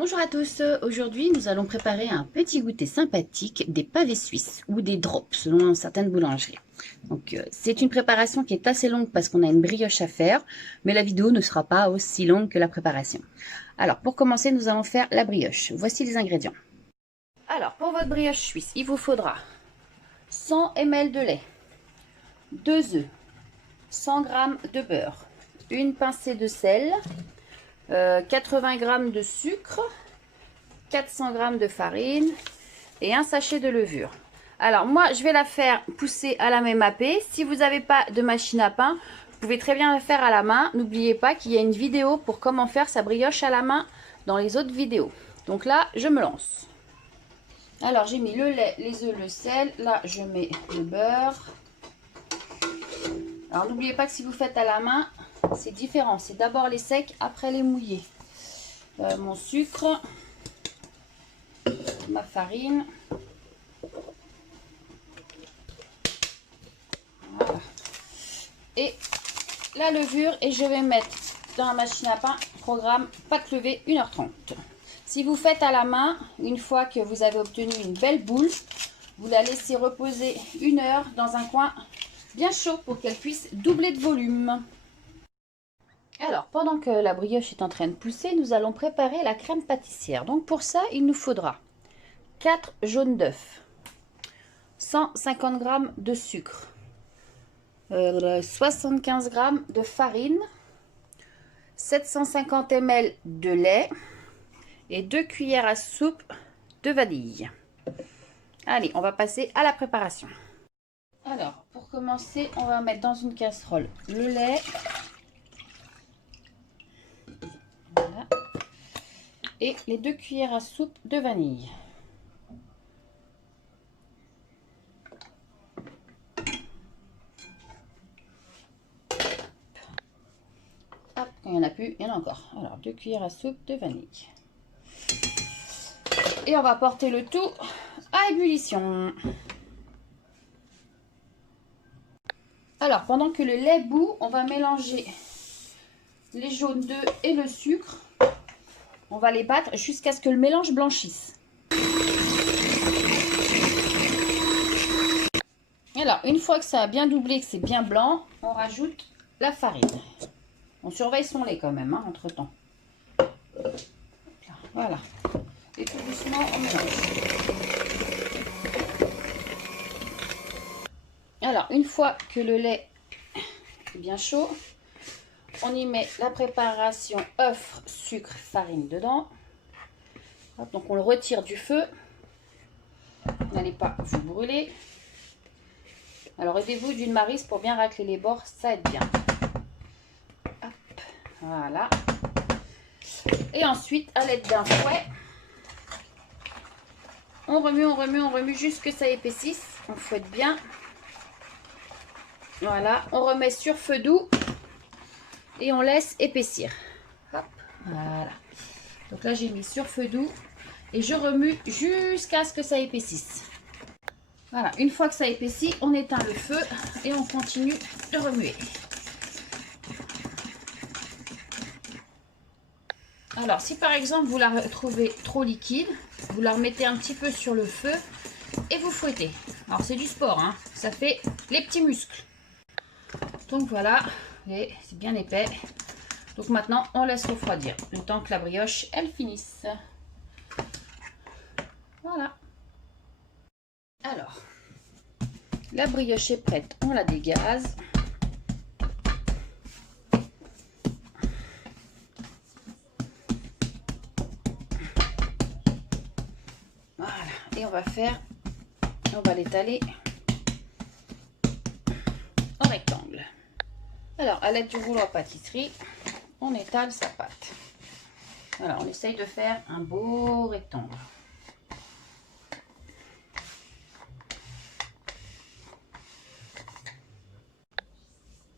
Bonjour à tous, aujourd'hui nous allons préparer un petit goûter sympathique des pavés suisses ou des drops selon certaines boulangeries. Donc c'est une préparation qui est assez longue parce qu'on a une brioche à faire, mais la vidéo ne sera pas aussi longue que la préparation. Alors pour commencer nous allons faire la brioche. Voici les ingrédients. Alors pour votre brioche suisse il vous faudra 100 ml de lait, 2 œufs, 100 g de beurre, une pincée de sel, 80 g de sucre, 400 g de farine et un sachet de levure. Alors moi je vais la faire pousser à la main hapée. Si vous n'avez pas de machine à pain, vous pouvez très bien la faire à la main. N'oubliez pas qu'il y a une vidéo pour comment faire sa brioche à la main dans les autres vidéos. Donc là je me lance. Alors j'ai mis le lait, les œufs, le sel. Là je mets le beurre. Alors n'oubliez pas que si vous faites à la main, c'est différent. C'est d'abord les secs, après les mouillés. Mon sucre, ma farine. Voilà. Et la levure. Et je vais mettre dans la machine à pain, programme pâte levée 1h30. Si vous faites à la main, une fois que vous avez obtenu une belle boule, vous la laissez reposer 1 heure dans un coin bien chaud pour qu'elle puisse doubler de volume. Alors, pendant que la brioche est en train de pousser, nous allons préparer la crème pâtissière. Donc pour ça, il nous faudra 4 jaunes d'œufs, 150 g de sucre, 75 g de farine, 750 ml de lait et 2 cuillères à soupe de vanille. Allez, on va passer à la préparation. Alors, pour commencer, on va mettre dans une casserole le lait. Voilà. Et les 2 cuillères à soupe de vanille. Hop, quand il n'y en a plus, il y en a encore. Alors, 2 cuillères à soupe de vanille. Et on va porter le tout à ébullition. Alors, pendant que le lait bout, on va mélanger les jaunes d'œufs et le sucre. On va les battre jusqu'à ce que le mélange blanchisse. Alors, une fois que ça a bien doublé, que c'est bien blanc, on rajoute la farine. On surveille son lait quand même, hein, entre temps. Voilà. Et tout doucement, on mélange. Alors, une fois que le lait est bien chaud, on y met la préparation œuf, sucre, farine dedans. Hop, donc on le retire du feu. N'allez pas vous brûler. Alors aidez-vous d'une maryse pour bien racler les bords, ça aide bien. Hop, voilà. Et ensuite, à l'aide d'un fouet, on remue jusqu'à ce que ça épaississe. On fouette bien. Voilà, on remet sur feu doux et on laisse épaissir. Hop, voilà. Donc là, j'ai mis sur feu doux et je remue jusqu'à ce que ça épaississe. Voilà, une fois que ça épaissit, on éteint le feu et on continue de remuer. Alors, si par exemple vous la trouvez trop liquide, vous la remettez un petit peu sur le feu et vous fouettez. Alors, c'est du sport, hein, ça fait les petits muscles. Donc voilà, c'est bien épais. Donc maintenant, on laisse refroidir le temps que la brioche, elle finisse. Voilà. Alors, la brioche est prête, on la dégaze. Voilà, et on va l'étaler en rectangle. Alors, à l'aide du rouleau à pâtisserie, on étale sa pâte. Voilà, on essaye de faire un beau rectangle.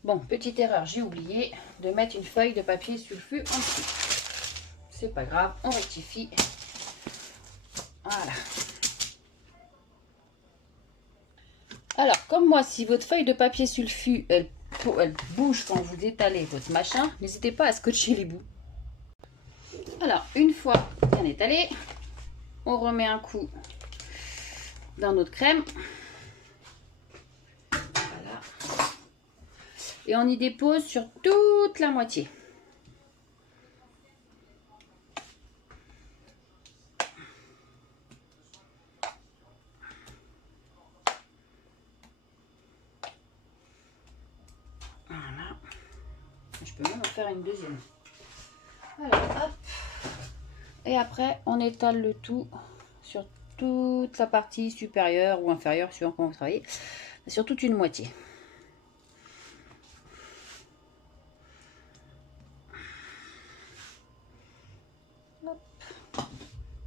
Bon, petite erreur, j'ai oublié de mettre une feuille de papier sulfu en dessous. C'est pas grave, on rectifie. Voilà. Alors, comme moi, si votre feuille de papier sulfu, elle bouge quand vous étalez votre machin, n'hésitez pas à scotcher les bouts. Alors, une fois bien bien étalé. On remet un coup dans notre crème. Voilà. Et on y dépose sur toute la moitié. Voilà. Je peux même en faire une deuxième. Alors, hop. Et après, on étale le tout sur toute la partie supérieure ou inférieure, suivant comment vous travaillez, sur toute une moitié. Hop.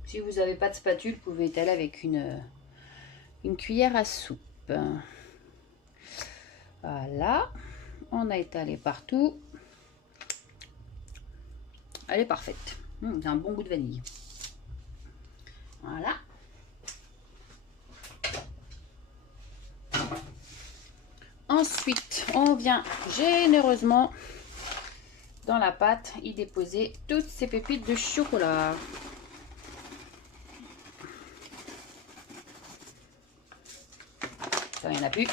Si vous n'avez pas de spatule, vous pouvez étaler avec une cuillère à soupe. Voilà, on a étalé partout. Elle est parfaite. C'est un bon goût de vanille. Voilà. Ensuite, on vient généreusement dans la pâte y déposer toutes ces pépites de chocolat. Ça, il n'y en a plus.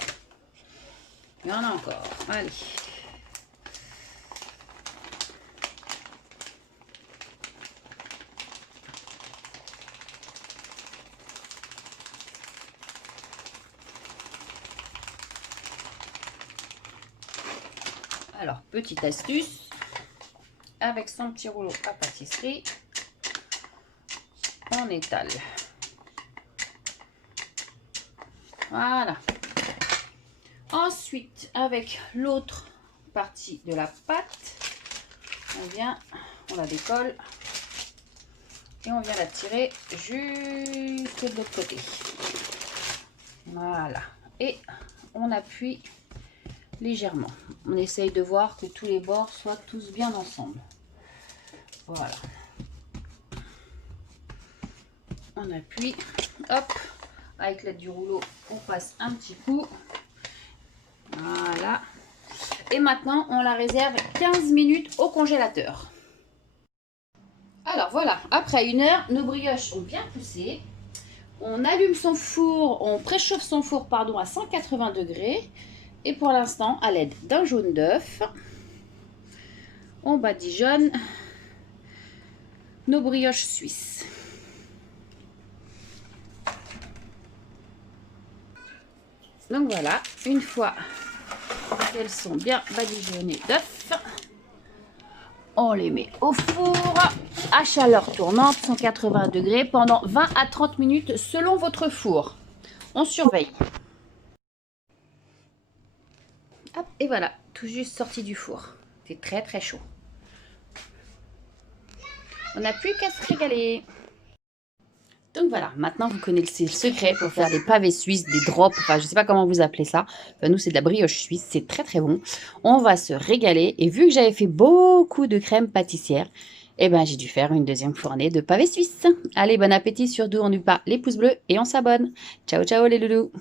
Il y en a encore. Allez. Alors, petite astuce, avec son petit rouleau à pâtisserie, on étale. Voilà. Ensuite, avec l'autre partie de la pâte, on la décolle et on vient la tirer jusque de l'autre côté. Voilà. Et on appuie légèrement. On essaye de voir que tous les bords soient tous bien ensemble. Voilà. On appuie. Hop. Avec l'aide du rouleau, on passe un petit coup. Voilà. Et maintenant, on la réserve 15 minutes au congélateur. Alors voilà, après 1 heure, nos brioches ont bien poussé. On allume son four, on préchauffe son four pardon, à 180 degrés. Et pour l'instant, à l'aide d'un jaune d'œuf, on badigeonne nos brioches suisses. Donc voilà, une fois qu'elles sont bien badigeonnées d'œufs, on les met au four à chaleur tournante, 180 degrés, pendant 20 à 30 minutes selon votre four. On surveille. Hop, et voilà, tout juste sorti du four. C'est très très chaud. On n'a plus qu'à se régaler. Donc voilà, maintenant vous connaissez le secret pour faire des pavés suisses, des drops, enfin je ne sais pas comment vous appelez ça. Enfin, nous c'est de la brioche suisse, c'est très très bon. On va se régaler et vu que j'avais fait beaucoup de crème pâtissière, eh ben j'ai dû faire une deuxième fournée de pavés suisses. Allez, bon appétit, surtout on n'oublie pas les pouces bleus et on s'abonne. Ciao ciao les loulous.